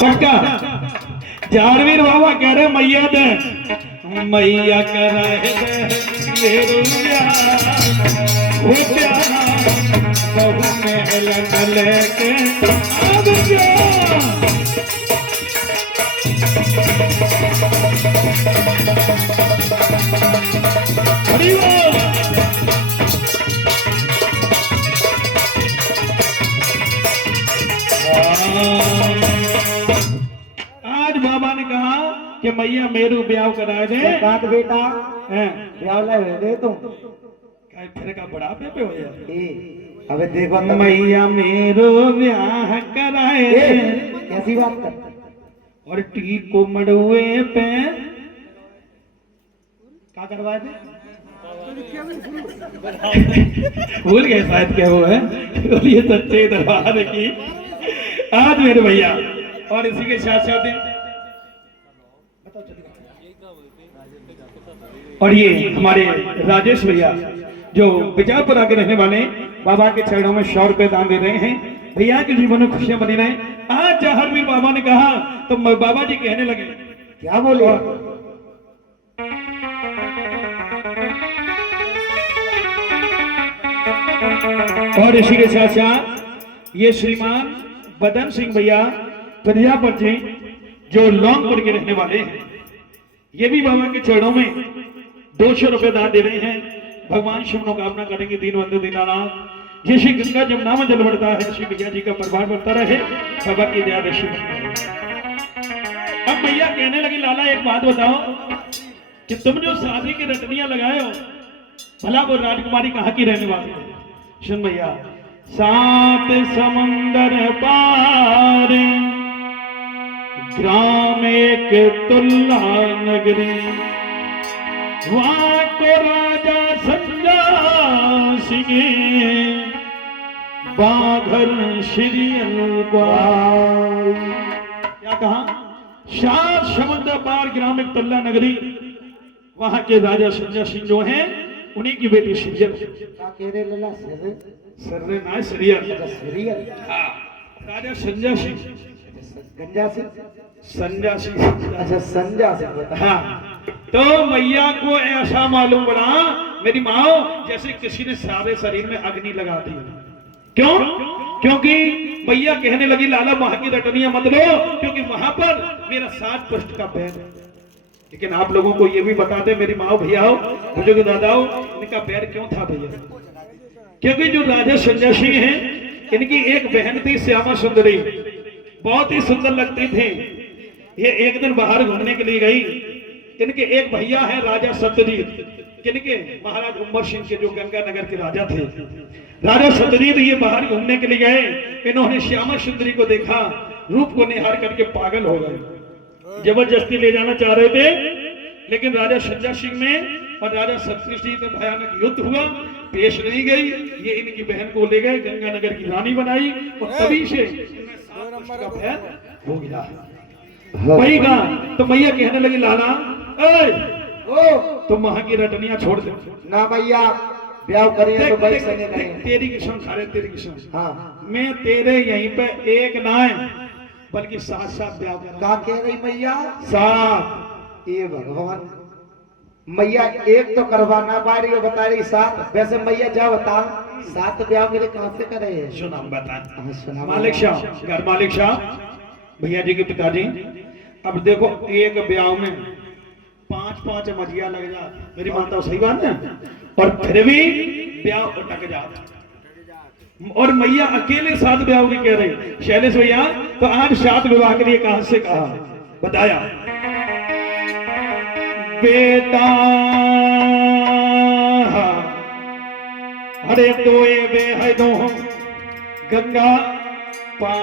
पक्का जारवीर बाबा कह रहे मैया दे मैया कराए दे वो प्यारा बहु महल लेके अब जा हरि बोल। आज बाबा ने कहा कि मैया मेरू ब्याह कराए दे काट बेटा हैं ब्याह ले दे तुम काय फिर का बड़ा पे हो यार ए अबे देखो तो मैया मेरो ब्याह कराए ए, दे कैसी बात कर और टी को मड़ुए पे क्या करवाए थे भूल गए शायद क्या वो है बोलिए सच्चे दरबार की आज मेरे भैया और इसी के साथ साथ और ये हमारे राजेश भैया जो बिजापुर के रहने वाले बाबा के चरणों में 100 रुपए दान दे रहे हैं। भैया के जीवन में खुशियां बनी रहे। आज जहरवीर बाबा ने कहा तो बाबा जी कहने लगे क्या बोले और इसी के साथ साथ ये श्रीमान बदन सिंह भैया प्रजापत जी जो लौंगपुर के रहने वाले हैं ये भी बाबा के चरणों में 200 रुपए दान दे रहे हैं। भगवान शिव मनोकामना करेंगे दीनबंधु दीनानाथ जैसे गंगा जमुना में जल बढ़ता है श्री भैया जी का परिवार बढ़ता रहे बाबा की दया दृष्टि। अब भैया कहने लगे लाला एक बात बताओ कि तुम जो शादी की रटनियां लगाए हो भला वो राजकुमारी कहाँ की रहने वाली है। सुन भैया 7 समंदर पार ग्राम एक तुल्ला नगरी वहां को राजा संजा सिंह बाघर श्री क्या कहा 7 समुद्र पार ग्राम एक तुल्ला नगरी वहां के राजा संजय सिंह जो हैं उन्हीं की बेटी सीरियल क्या कह रहे लला सर्रे ना सीरियल सीरियल हाँ राजा संजय सिंह गंजा से संजय सिंह अच्छा संजा से बता हाँ तो मैया को ऐसा मालूम पड़ा मेरी माँ जैसे किसी ने सारे शरीर में अग्नि लगा दी। क्यों? क्योंकि मैया कहने लगी लाला वहां की रटनियां मत लो क्योंकि वहां पर मेरा 7 पुष्ट का पैर है। लेकिन आप लोगों को ये भी बता दे मेरी माँ भैया हो बुजुर्ग दादाओ इनका पैर क्यों था भैया क्योंकि जो राजा संजय सिंह हैं इनकी एक बहन थी श्यामा सुंदरी बहुत ही सुंदर लगती थी। ये एक दिन बाहर घूमने के लिए गई। इनके एक भैया है राजा सत्यजीत किनके महाराज उमर सिंह के जो गंगानगर के राजा थे। राजा सत्यजीत ये बाहर घूमने के लिए गए। इन्होंने श्यामा सुंदरी को देखा रूप को निहार करके पागल हो गए। जबरदस्ती ले जाना चाह रहे थे लेकिन राजा संजय सिंह में और राजा सत्यजीत में भयानक युद्ध हुआ पेश नहीं गई। ये इनकी बहन को ले गए गंगानगर की रानी बनाई और तभी से का पैर हो गया। वही कहा तो मैया कहने लगी लाला ओ तुम वहां की रटनियां छोड़ दो ना भैया ब्याह करिए तो भाई सने नहीं तेरी किस्म खा रहे तेरी किस्म हाँ मैं तेरे यहीं पे एक ना है बल्कि 7 ब्याह कर क्या कह रही मैया 7 ये भगवान मैया एक तो करवा ना पा रही हो बता रही 7 वैसे मैया जा बता 7 ब्याह मेरे कहां से करे सुना बता हाँ, सुना मालिक साहब घर मालिक साहब भैया जी के पिताजी अब देखो एक ब्याह में 5 मजिया लग जा मेरी माता सही बात है और फिर भी ब्याह अटक जाता और मैया अकेले 7 ब्याह की कह रही। शैलेश भैया तो आज 7 विवाह के लिए कहां से कहा बताया बेटा अरे तो ये बेहदों गंगा पा